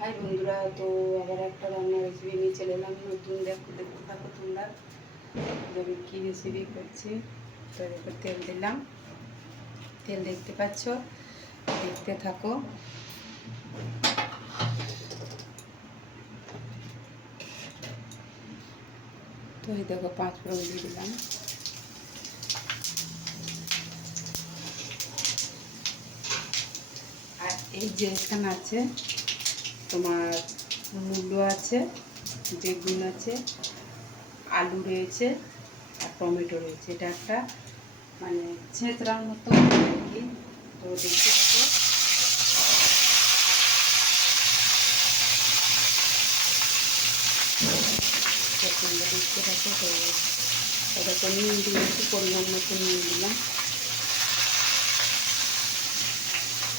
High বন্ধুরা, তো আবার একটা রান্নার রেসিপি নিয়ে চলে এলাম। নতুন দেখতে থাকো তোমরা আমি কী রেসিপি করছি। তো এরপর তেল দিলাম, তেল দেখতে পাচ্ছ, দেখতে থাকো। তো এই দেখো 5 ফোড়ন দিয়ে দিলাম। আর এই যে এখানে আছে তোমার মূলো আছে, বেগুন আছে, আলু রয়েছে আর টমেটো রয়েছে। এটা একটা মানে ছেঁচড়ার মতো আর কি। তো দেখতে থাকো। তোমরা দেখতে থাকো। তো ওটাকে নুন দিয়েছি, পরিমাণ মতো নুন দিলাম,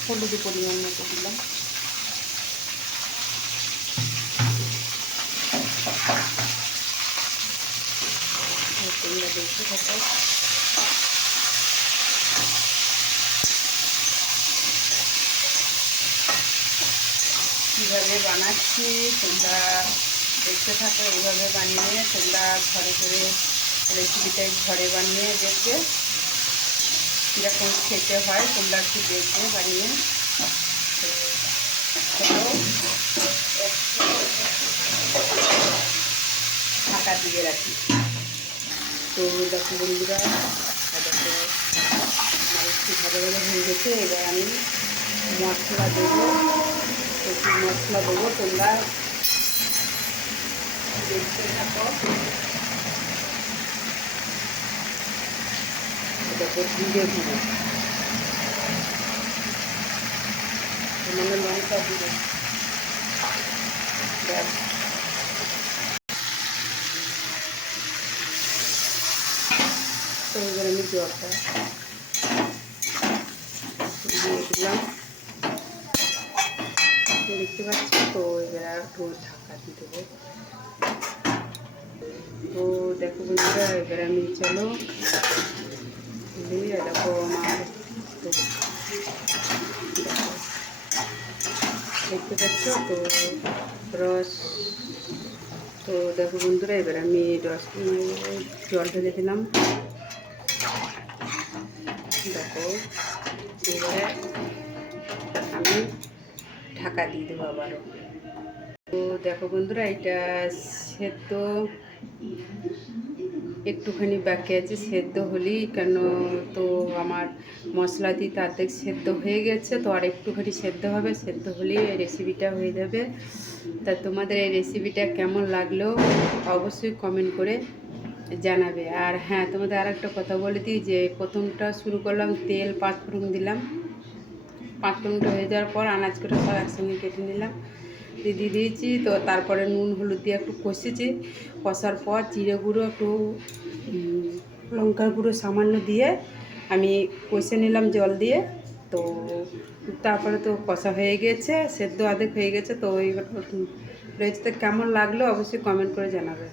হলুদ পরিমাণ মতো দিলাম। তোমরা দেখতে থাকো। কীভাবে বানাচ্ছি তোমরা দেখতে থাকো। এইভাবে বানিয়ে তোমরা ঘরে করে রেসিপিটা ঘরে বানিয়ে দেখবে কীরকম খেতে হয়। তোমরা একটু দেখবে বানিয়ে। ঢাকা দিয়ে রাখি। তো দেখো বন্ধুরা, দেখো আমার একটু ভালো হয়ে গেছে। এবার আমি মশলা দেবো, প্রচুর মশলা দেবো। তোমরা দেখতে থাকো। দেখো জিরে গুঁড়ো, মানে লঙ্কা গুঁড়ো, ব্যাস। তো এবার আমি জলটা দিয়ে দিলাম, দেখতে পাচ্ছি। তো এবার একটু ঢাকা দিয়ে দেবো। তো দেখো বন্ধুরা, এবার আমি চলো দিয়ে দেখো আমার দেখতে পাচ্ছ তো রস। তো দেখো বন্ধুরা, এবার আমি জল ঢেলে দিলাম। দেখো এবারে আমি ঢাকা দিয়ে দেবো আবারও। তো দেখো বন্ধুরা, এটা সেদ্ধ একটুখানি বাকি আছে। সেদ্ধ হলেই কেন, তো আমার মশলা দিয়ে তাতে সেদ্ধ হয়ে গেছে। তো আর একটুখানি সেদ্ধ হবে, সেদ্ধ হলেই এই রেসিপিটা হয়ে যাবে। তা তোমাদের এই রেসিপিটা কেমন লাগলো অবশ্যই কমেন্ট করে জানাবে। আর হ্যাঁ, তোমাদের আর একটা কথা বলে দিই যে প্রথমটা শুরু করলাম তেল 5 ফোড়ন দিলাম। 5 ফোড়নটা হয়ে যাওয়ার পর আনাজ করে সব একসঙ্গে কেটে নিলাম, দিয়ে দিয়েছি। তো তারপরে নুন হলুদ দিয়ে একটু কষেছি। কষার পর জিরে গুঁড়ো, একটু লঙ্কার গুঁড়ো সামান্য দিয়ে আমি কষে নিলাম জল দিয়ে। তো তারপরে তো কষা হয়ে গেছে, সেদ্ধ অর্ধেক হয়ে গেছে। তো এইবার রয়েছে। তো কেমন লাগলো অবশ্যই কমেন্ট করে জানাবে।